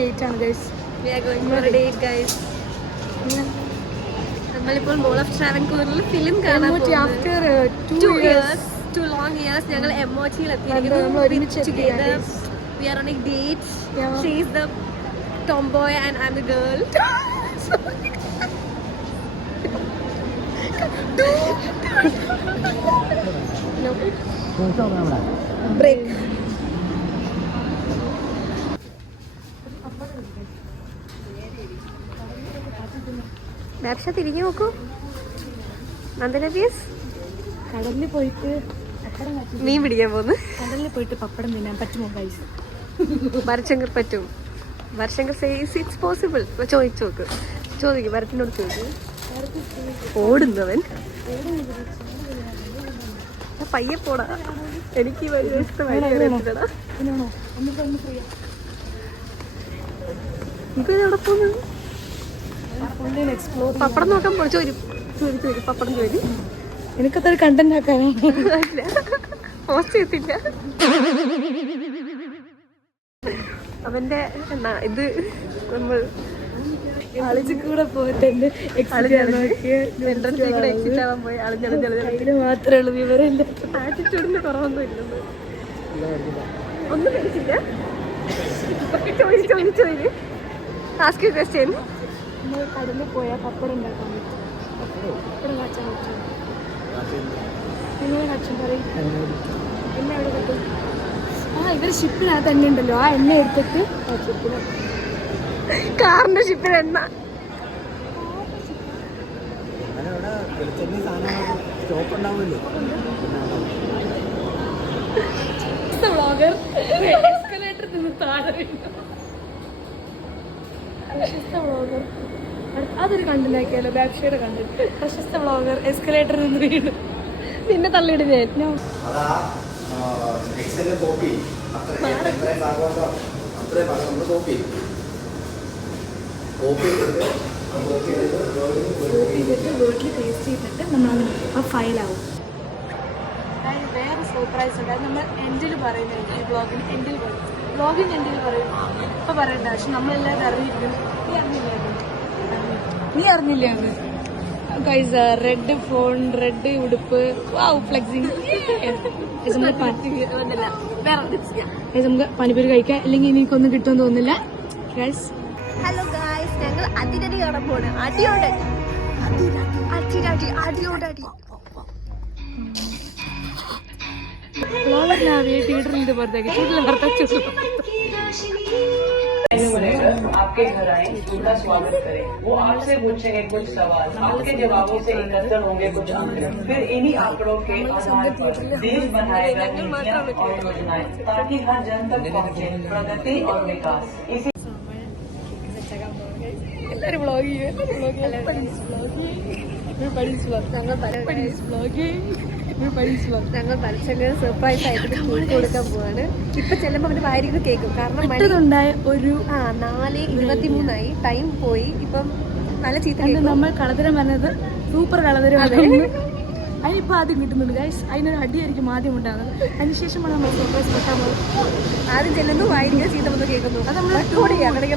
Date ആണ് guys. നമ്മളിപ്പോൾ മോൾ of ട്രാവൻകൂറിൽ film കാണാൻ ആഫ്റ്റർ 2 long years ഞങ്ങൾ എംഒച്ചിയിൽ എത്തിയിരിക്കുന്നു. We are on a date. She is the tomboy and I'm the girl. Break. ബാബ്ഷ തിരിഞ്ഞു നോക്കൂ. നന്ദന പീസ് കടലിൽ പോയിട്ട് മീൻ പിടിക്കാൻ പോകുന്നു. കടലിൽ പോയിട്ട് പപ്പടം തിന്നാൻ പറ്റുമോ ഗൈസ്? ഭരശങ്കർ പറ്റും. ഭരശങ്കർ സേസ് ഇറ്റ്സ് പോസിബിൾ. ചോദിച്ചു നോക്ക്, ചോദിക്കും, ഭരത്തിനോട് ചോദിക്കും. ഓടുന്നവൻ പയ്യെ പോടാ, എനിക്ക് ഈ വഴിവശത്ത് വഴിയടാ. ഇതെവിടെ പോകുന്നു? പപ്പടം നോക്കാൻ പോ. ചോരും പപ്പടം ചോരി. എനിക്കതൊരു കണ്ടന്റ് ആക്കാനോ പോസ്റ്റ് ചെയ്തില്ല. അവന്റെ ഇത് നമ്മൾ കൂടെ പോയിട്ട് എക്സിറ്റ് ആവാൻ പോയി. മാത്രമേ ഉള്ളൂ വിവരമില്ല. ആറ്റിറ്റ്യൂഡിന്റെ കുറവൊന്നും ഇല്ലെന്ന് ഒന്നും കഴിച്ചില്ല. ചോദിച്ചു ആസ്ക് യു ക്വസ്റ്റ്യൻ. നമ്മൾ കടലിൽ പോയാൽ പപ്പടം ഉണ്ടാക്കാൻ പറ്റും. പപ്പടം കാച്ചാൻ പറ്റും. എങ്ങനെ കാച്ചും പറയും? എണ്ണ എവിടെ കിട്ടും? ഇവർ ഷിപ്പിനകത്ത് എണ്ണ ഉണ്ടല്ലോ, ആ എണ്ണ എടുത്തിട്ട് ഷിപ്പിന് കാറിന്റെ ഷിപ്പിന് എണ്ണ. എസ്കലേറ്ററിൽ നിന്ന് താഴെ അതൊരു കണ്ടന്റാക്കിയാലോ? ബാബ്ഷയുടെ കണ്ടന്റ്. പ്രശസ്ത വ്ളോഗർ എസ്കലേറ്ററിൽ നിന്ന് വീണ് പിന്നെ തള്ളിയിടും ഞാൻ. വീട്ടിൽ ടേസ്റ്റ് ചെയ്തിട്ട് നമ്മൾ ആ ഫയലാവും. വേറെ സർപ്രൈസ് ഉണ്ട്. അത് നമ്മൾ എൻഡിൽ പറയുന്നത്. ഈ ബ്ലോഗിന് എൻഡിൽ പറയും. പറയും. ഇപ്പം പറയണ്ട. പക്ഷെ നമ്മളെല്ലാവരും അറിഞ്ഞിരിക്കുന്നു. നീ അറിഞ്ഞില്ലേ അത്? ഗൈസ് റെഡ് ഫോൺ, റെഡ് ഉടുപ്പ്, ഫ്ലെക്സിങ്. നമുക്ക് പാനിപ്പൂരി കഴിക്കാം. ഇല്ലെങ്കിൽ എനിക്കൊന്നും കിട്ടുമെന്ന് തോന്നുന്നില്ല ഗൈസ്. ഹലോ ഗൈസ്, ഞങ്ങൾ അതിരടി കാണാൻ പോണ്. അടിയോടെ തിയേറ്ററിൽ ഇത് പുറത്തേക്ക് ചൂടിൽ आपके घर आए, उनका स्वागत करें. वो आपसे पूछेंगे कुछ सवाल, आपके जवाबों से एकत्र होंगे कुछ आंकड़े. फिर इन्हीं आंकड़ों के आधार पर देश बनाएगा नीतियां और योजनाएं, ताकि हर जन तक पहुंचे प्रगति और विकास. इसी ഞങ്ങൾ പരസ്യങ്ങൾ സർപ്രൈസ് ആയിട്ട് കേക്ക് കൊടുക്കാൻ പോവാണ്. ഇപ്പൊ ചെല്ലുമ്പോ അവന്റെ വായിരിക്കും കേൾക്കും. കാരണം ഉണ്ടായ ഒരു 4:23 ടൈം പോയി. ഇപ്പം നല്ല ചീത്ത. നമ്മൾ കളതരം പറഞ്ഞത് സൂപ്പർ കളതരം. അതിനിപ്പോ ആദ്യം കിട്ടുന്നുണ്ട് ഗൈസ്. അതിനൊരു അടിയായിരിക്കും ആദ്യം ഉണ്ടാകുന്നത്. അതിനുശേഷമാണ് നമ്മൾ സർപ്രൈസ് കിട്ടാൻ പോകുന്നത്. ആദ്യം ചെല്ലുന്നു, വായിരിക്കും ചീത്ത വന്ന് കേൾക്കുന്നു. അത് നമ്മൾ റെക്കോർഡ് ചെയ്ത്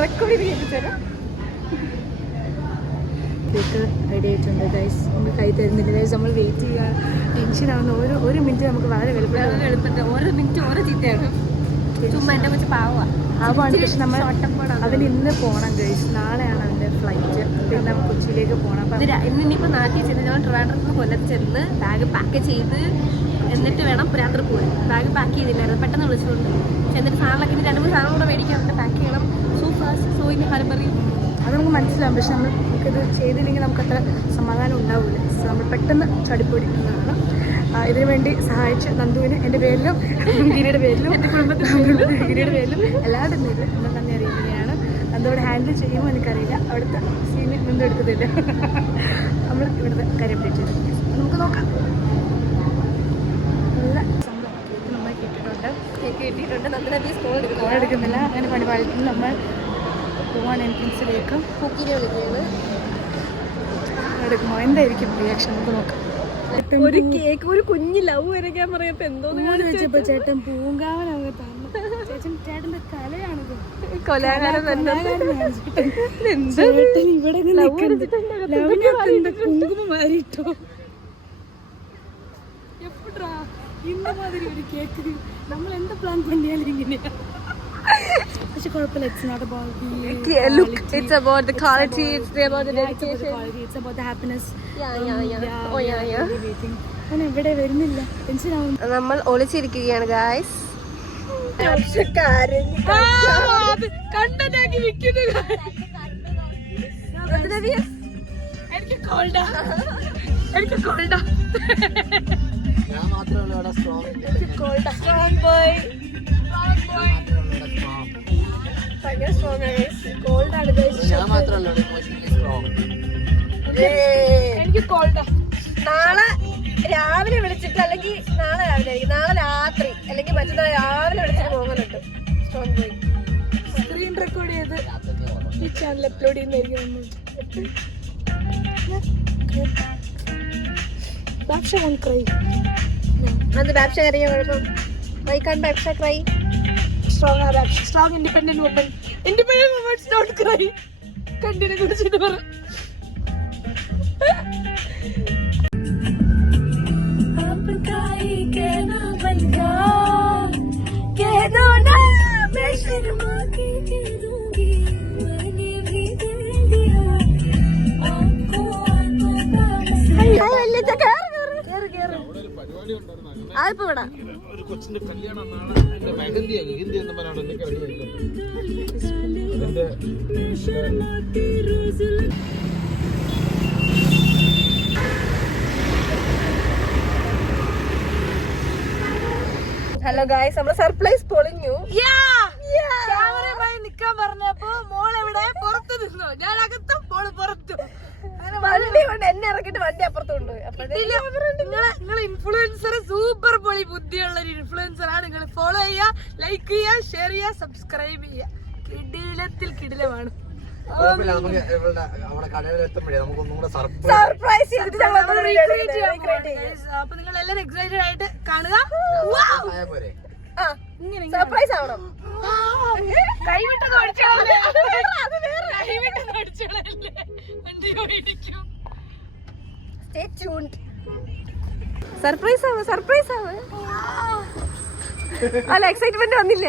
കേൾപ്പിച്ചാലും കേക്ക് റെഡി ആയിട്ടുണ്ട് ഗൈസ്. നമ്മൾ കൈ തരുന്നില്ല ഗൈസ്. നമ്മൾ വെയിറ്റ് ചെയ്യുക. ടെൻഷൻ ആവുന്ന ഒരു മിനിറ്റ് നമുക്ക് വളരെ എളുപ്പത്തിൽ ഓരോ മിനിറ്റ് ഓരോ ചീത്തയാണ്. ചുമ്മാ എൻ്റെ വെച്ച് പാവാണ്. പക്ഷെ നമ്മൾ അതിന് ഇന്ന് പോകണം ഗൈസ്. നാളെയാണ് അതിൻ്റെ ഫ്ലൈറ്റ്. പിന്നെ നമ്മൾ കൊച്ചിയിലേക്ക് പോകണം. അപ്പം ഇന്നിപ്പോൾ നാട്ടിൽ ചെന്ന് ഞങ്ങൾ ട്രിവാൻഡ്രത്ത് കൊല്ലത്ത് ചെന്ന് ബാഗ് പാക്ക് ചെയ്ത് എന്നിട്ട് വേണം രാത്രി പോകാൻ. ബാഗ് പാക്ക് ചെയ്തില്ലായിരുന്നു, പെട്ടെന്ന് വിളിച്ചുകൊണ്ട്. എന്നിട്ട് സാധനങ്ങളൊക്കെ ഇനി 2-3 സാധനം കൂടെ മേടിക്കാൻ പാക്ക് ചെയ്യണം. സോയിന് ഹർബറി അത് നമുക്ക് മനസ്സിലാവും. പക്ഷെ നമുക്കിത് ചെയ്തില്ലെങ്കിൽ നമുക്കത്ര സമാധാനം ഉണ്ടാവില്ല. നമ്മൾ പെട്ടെന്ന് ചടിപ്പൊടിക്കുന്നതാണ്. ഇതിനു വേണ്ടി സഹായിച്ച നന്ദുവിന് എൻ്റെ പേരിലും ഗിരിയുടെ പേരിലും എൻ്റെ ഗിരിയുടെ പേരിലും എല്ലാവരുടെയും പേരിലും നമ്മൾ നന്ദി അറിയിക്കുകയാണ്. നന്ദുവിടെ ഹാൻഡിൽ ചെയ്യുമോ എനിക്കറിയില്ല. അവിടുത്തെ സീന് നന്ദു എടുക്കത്തില്ല. നമ്മൾ ഇവിടുത്തെ കാര്യം അപ്ഡേറ്റ് ചെയ്തു. നമുക്ക് നോക്കാം. നല്ല സംഭവം നമ്മൾ കിട്ടിയിട്ടുണ്ട്. നന്ദന പീസ് കോൾ എടുക്കുന്നില്ല. അങ്ങനെ പണിപാലത്തിൽ നമ്മൾ പോവാൻ എൻട്രൻസിലേക്ക് കുക്കിനെ വിളിക്കുകയാണ്. എടുക്കുമോ? എന്തായിരിക്കും റിയാക്ഷൻ? നമുക്ക് നോക്കാം. ഒരു കേക്ക്, ഒരു കുഞ്ഞ് ലവ് വരയ്ക്കാൻ പറയപ്പോ എന്തോന്ന് വെച്ചപ്പോ ചേട്ടൻ പൂങ്കാവനകത്താണ്. ചേട്ടന്റെ കലയാണിത്. കൊലാകാരം തന്നെ. ചേട്ടൻ ഇവിടെ കുങ്കുമം മാറിയിട്ടോ എപ്പോഴാ ഇന്ന മാതിരി ഒരു കേക്ക് നമ്മൾ എന്ത് പ്ലാൻ പണിയാലും ഇങ്ങനെയാ. പക്ഷെ കുഴപ്പമില്ല. It's not about the look, it's about the quality, it's about the dedication, it's about the happiness. Yeah. ഞാൻ എവിടെ വരുന്നില്ല, ടെൻഷനാവുന്നു. നമ്മൾ ഒളിച്ചിരിക്കുകയാണ് ഗായ്സ്. കണ്ടനാക്കി വിൽക്കുന്നു. എനിക്ക് കോൾഡാ. ഞാൻ മാത്രമേ ഉള്ളൂ അവിടെ സ്ട്രോങ്. Strong boy. ഭയങ്കര സ്ട്രോങ് ആണ്. കോൾഡാണ് ഗായ്സ്. ഞാൻ മാത്രമേ ഉള്ളൂ ഇമോഷണലി സ്ട്രോങ്. എനിക്ക് കോൾഡാ. നാളെ രാവിലെ വിളിച്ചിട്ട്, അല്ലെങ്കിൽ നാളെ രാവിലെ ആയിരിക്കും, നാളെ രാത്രി അല്ലെങ്കിൽ മറ്റന്നാൾ രാവിലെ വിളിച്ചിട്ട് പോകുന്നുണ്ട്. Strong boy. സ്ക്രീൻ റെക്കോർഡ് ചെയ്ത് ഈ ചാനൽ അപ്ലോഡ് ചെയ്യുന്നതായിരിക്കും. അത് ബാപ്ഷ കറിയ കുഴപ്പം. വൈ കാൻ ബാപ്ഷ cry? Strong independent woman. Independent women don't cry. കണ്ടിനെ കുറിച്ചിട്ട് പറ. ആയിപ്പോ ഇവിടെ ഒരു കൊച്ചിന്റെ കല്യാണം നാളെ. എന്റെ മെഹന്തിയാണ് ഹിന്ദി എന്ന് പറഞ്ഞാൽ എനിക്ക് റെഡി ആയിട്ടുണ്ട്. ഹലോ ഗായ്സ്, നമ്മള് സർപ്രൈസ് പൊളിഞ്ഞു. ക്യാമറയുമായി നിക്കാൻ പറഞ്ഞപ്പോ മോളെവിടെ പുറത്ത് നിന്നോ, ഞാൻ അകത്തും മോള് പുറത്തും. വണ്ടി കൊണ്ട് എന്നെ ഇറക്കിട്ട് വണ്ടി അപ്പുറത്ത് കൊണ്ടുപോയി. നിങ്ങൾ ഇൻഫ്ലുവൻസർ സൂപ്പർ പൊളി ബുദ്ധിയുള്ള ഒരു ഇൻഫ്ലുവൻസർ ആണ്. നിങ്ങൾ ഫോളോ ചെയ്യുക, ലൈക്ക് ചെയ്യുക, ഷെയർ ചെയ്യുക, സബ്സ്ക്രൈബ് ചെയ്യുക. കിടിലത്തിൽ കിടിലമാണ്. നമുക്ക് അവിടെ കടയിൽ എത്തുമ്പോഴേ നമുക്ക് ഒന്നും കൂടെ സർപ്രൈസ് ചെയ്തിട്ട് അപ്പൊ നിങ്ങൾ എല്ലാരും എക്സൈറ്റഡ് ആയിട്ട് കാണുക. പോരെ. സർപ്രൈസ് ആവണം. കൈവിട്ടത് അടിച്ചോളല്ലേ, കൈവിട്ടത് അടിച്ചോളല്ലേ, വണ്ടി പോയിരിക്കും. സർപ്രൈസ് ആവ്, സർപ്രൈസ് ആവ്. അല്ല, എക്സൈറ്റ്മെന്റ് വന്നില്ല.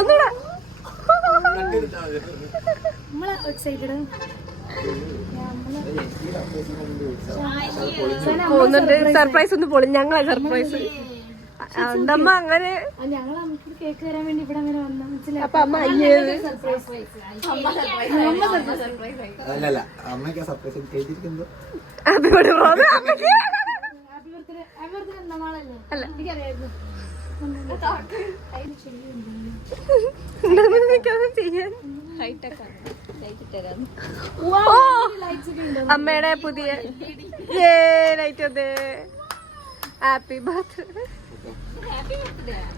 ഒന്നുകൂടെ നമ്മളെ എക്സൈറ്റഡ് പോകുന്നുണ്ട്. സർപ്രൈസ് ഒന്ന് പൊളി. ഞങ്ങളെ സർപ്രൈസ് എന്തമ്മ അങ്ങനെ. ഞങ്ങൾ നമുക്ക് കേക്ക് തരാൻ വേണ്ടി ഇവിടെ അങ്ങനെ വന്നു. അപ്പൊ അമ്മ അല്ലല്ല അമ്മയ്ക്ക് സർപ്രൈസ് കേട്ടിരിക്കുന്നത്. അതുകൊണ്ട് പോകുന്നു അമ്മയ്ക്ക്. Happy birthday. ഹാപ്പി ബർത്ത്ഡേ നാളല്ലേ? അല്ല, എനിക്കറിയായിരുന്നു. ചെയ്യാൻ അമ്മയുടെ പുതിയ ലൈറ്റ് അതെ. Happy birthday.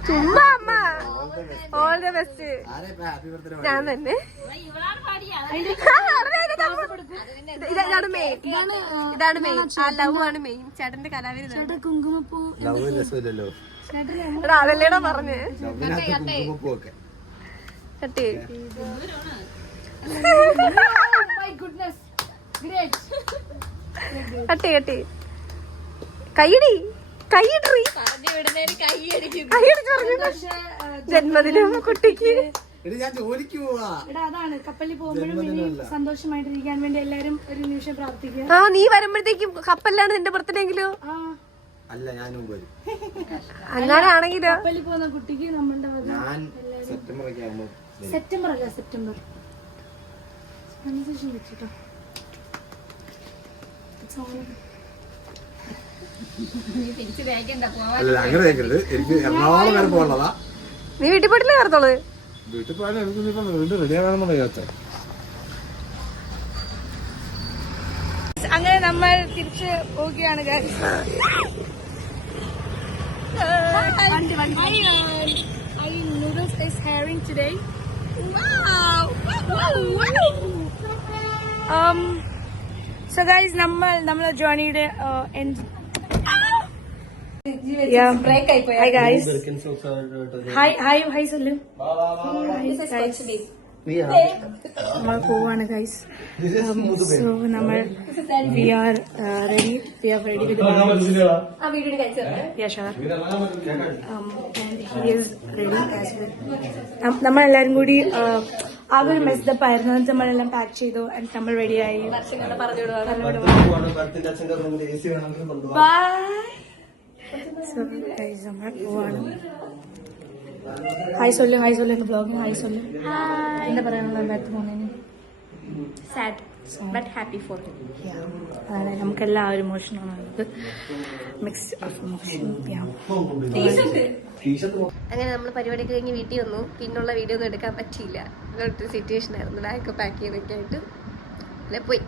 ചുമ്മാ അമ്മ ഓൾ ദ ബെസ്റ്റ്. ഞാൻ തന്നെ. ഇതാണ് മെയിൻ, ഇതാണ് മെയിൻ. ആ ലവ് ആണ് മെയിൻ. ചേട്ടന്റെ കലാവിരുദ്ധ കുങ്കുമപ്പൂ. അതല്ലേടാ പറഞ്ഞ്. കട്ടി കട്ടി കട്ടി കൈയിടി കൈയിടി ജന്മദിനം കുട്ടിക്ക്. അതാണ് കപ്പലിൽ പോകുമ്പോഴും ഇനി സന്തോഷമായിട്ടിരിക്കാൻ വേണ്ടി എല്ലാരും ഒരു നിമിഷം പ്രാർത്ഥിക്കുക. ആ, നീ വരുമ്പോഴത്തേക്കും കപ്പലിലാണ് നിന്റെ ബർത്ത്ഡേ എങ്കിലോ? അല്ല, ഞാനും വരും. അങ്ങനെ ആണെങ്കിലോ? കപ്പലിൽ പോകുന്ന കുട്ടിക്ക് നമ്മളുടെ സെപ്റ്റംബർ അല്ല, സെപ്റ്റംബർ വെച്ചിട്ടോ. അല്ല, അങ്ങനെ കേൾക്കരുത്. എനിക്ക് എറണാകുളം വരെ പോകാനുള്ളതാ. നീ വീട്ടിൽ പോയിട്ടില്ലേ ചേർത്തോള്? വീട്ടിൽ പോയാലും എനിക്ക് വീണ്ടും റെഡിയാകാണെന്നുള്ള വിചാരിച്ചേ. അങ്ങനെ നമ്മൾ തിരിച്ച് പോവുകയാണ്. Noodles is hiring today. So guys, നമ്മളെ ജേർണിയുടെ ബ്രേക്ക് ആയി പോയി. Hi guys. Hi சொல்லு. നമ്മൾ പോവാണ് ഗൈസ്. So നമ്മൾ we are ready with the ആ വീഡിയോ കഴിച്ചു yeah sure. And he is ready as well. നമ്മളെല്ലാരും കൂടി ആകെ ഒരു മെസ്ഡപ്പ് ആയിരുന്നു. നമ്മളെല്ലാം പാക്ക് ചെയ്തു ആൻഡ് നമ്മൾ റെഡിയായി. ബൈ. So guys നമ്മൾ പോവാണ്. ഹായ് சொல்லு എന്റെ ബ്ലോഗിന് ഹായ് சொல்லு. എന്താ പറയാനുള്ള ബാക്ക് പോകുന്നതിന്? Sad but happy for him. അതാണ് നമുക്കെല്ലാം ആ ഒരു ഇമോഷനാണ്. Mix of emotion. അങ്ങനെ നമ്മൾ പരിപാടിയൊക്കെ കഴിഞ്ഞ് വീട്ടിൽ വന്നു. പിന്നുള്ള വീഡിയോ ഒന്നും എടുക്കാൻ പറ്റിയില്ല. ഇങ്ങനത്തെ സിറ്റുവേഷൻ ആയിരുന്നു. ബാഗ് പാക്ക് ചെയ്തൊക്കെ ആയിട്ട് അല്ലെ പോയി.